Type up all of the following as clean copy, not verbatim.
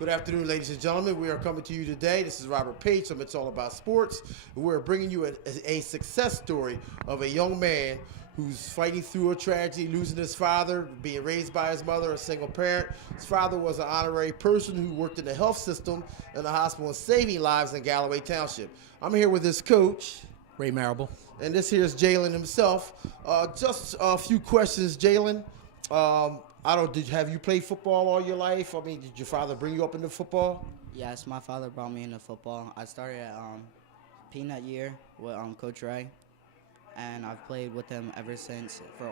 Good afternoon, ladies and gentlemen. We are coming to you today. This is Robert Page from It's All About Sports. We're bringing you a success story of a young man who's fighting through a tragedy, losing his father, being raised by his mother, a single parent. His father was an honorary person who worked in the health system in the hospital and saving lives in Galloway Township. I'm here with his coach, Ray Marable. And this here is Jaylan himself. Just a few questions, Jaylan. Have you played football all your life? I mean, did your father bring you up into football? Yes, my father brought me into football. I started at peanut year with Coach Ray, and I've played with him ever since for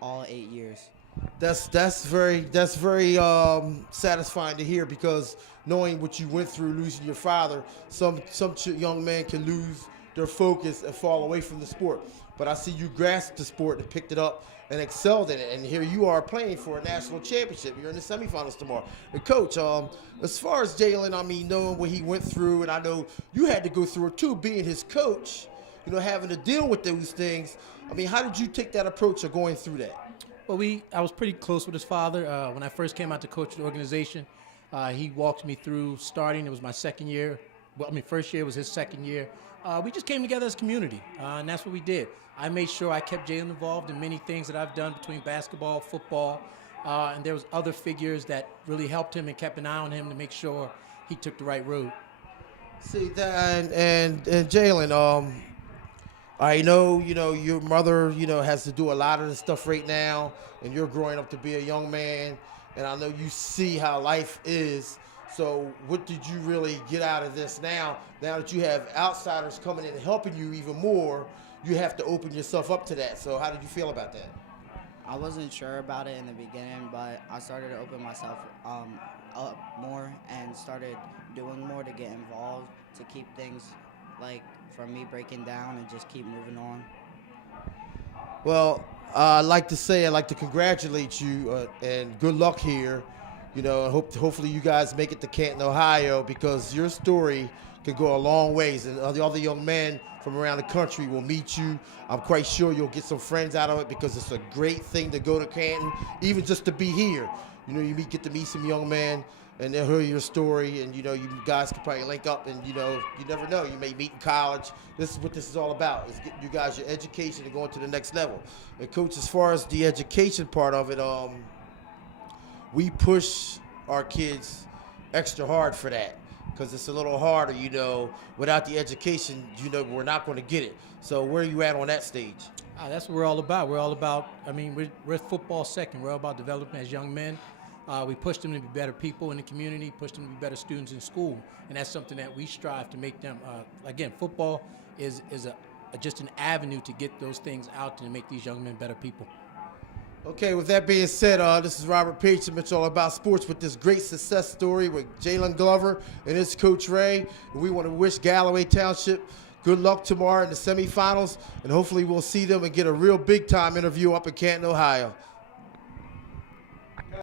all 8 years. That's very satisfying to hear, because knowing what you went through, losing your father, some young man can lose their focus and fall away from the sport. But I see you grasped the sport and picked it up and excelled in it. And here you are playing for a national championship. You're in the semifinals tomorrow. And Coach, as far as Jaylan, I mean, knowing what he went through, and I know you had to go through it too, being his coach, you know, having to deal with those things. I mean, how did you take that approach of going through that? Well, I was pretty close with his father. When I first came out to coach the organization, he walked me through starting. It was my second year. Well, I mean, first year was his second year. We just came together as a community, and that's what we did. I made sure I kept Jaylan involved in many things that I've done between basketball, football, and there was other figures that really helped him and kept an eye on him to make sure he took the right road. See that, and Jaylan, I know, you know, your mother, you know, has to do a lot of the stuff right now, and you're growing up to be a young man, and I know you see how life is. So what did you really get out of this now? Now that you have outsiders coming in and helping you even more, you have to open yourself up to that. So how did you feel about that? I wasn't sure about it in the beginning, but I started to open myself up more and started doing more to get involved, to keep things like from me breaking down and just keep moving on. Well, I'd like to congratulate you and good luck here. You know, hopefully you guys make it to Canton, Ohio, because your story can go a long ways, and the other young men from around the country will meet you. I'm quite sure you'll get some friends out of it, because it's a great thing to go to Canton, even just to be here. You know, you get to meet some young men, and they'll hear your story, and you know, you guys can probably link up, and you know, you never know, you may meet in college. This is what this is all about, is getting you guys your education and going to the next level. And Coach, as far as the education part of it, we push our kids extra hard for that, because it's a little harder, you know. Without the education, you know, we're not going to get it. So where are you at on that stage? That's what we're all about. We're all about, I mean, we're football second. We're all about development as young men. We push them to be better people in the community, push them to be better students in school. And that's something that we strive to make them, again, football is just an avenue to get those things out to make these young men better people. Okay, with that being said, this is Robert Page from It's All About Sports with this great success story with Jaylan Glover and his coach Ray. And we want to wish Galloway Township good luck tomorrow in the semifinals, and hopefully we'll see them and get a real big-time interview up in Canton, Ohio.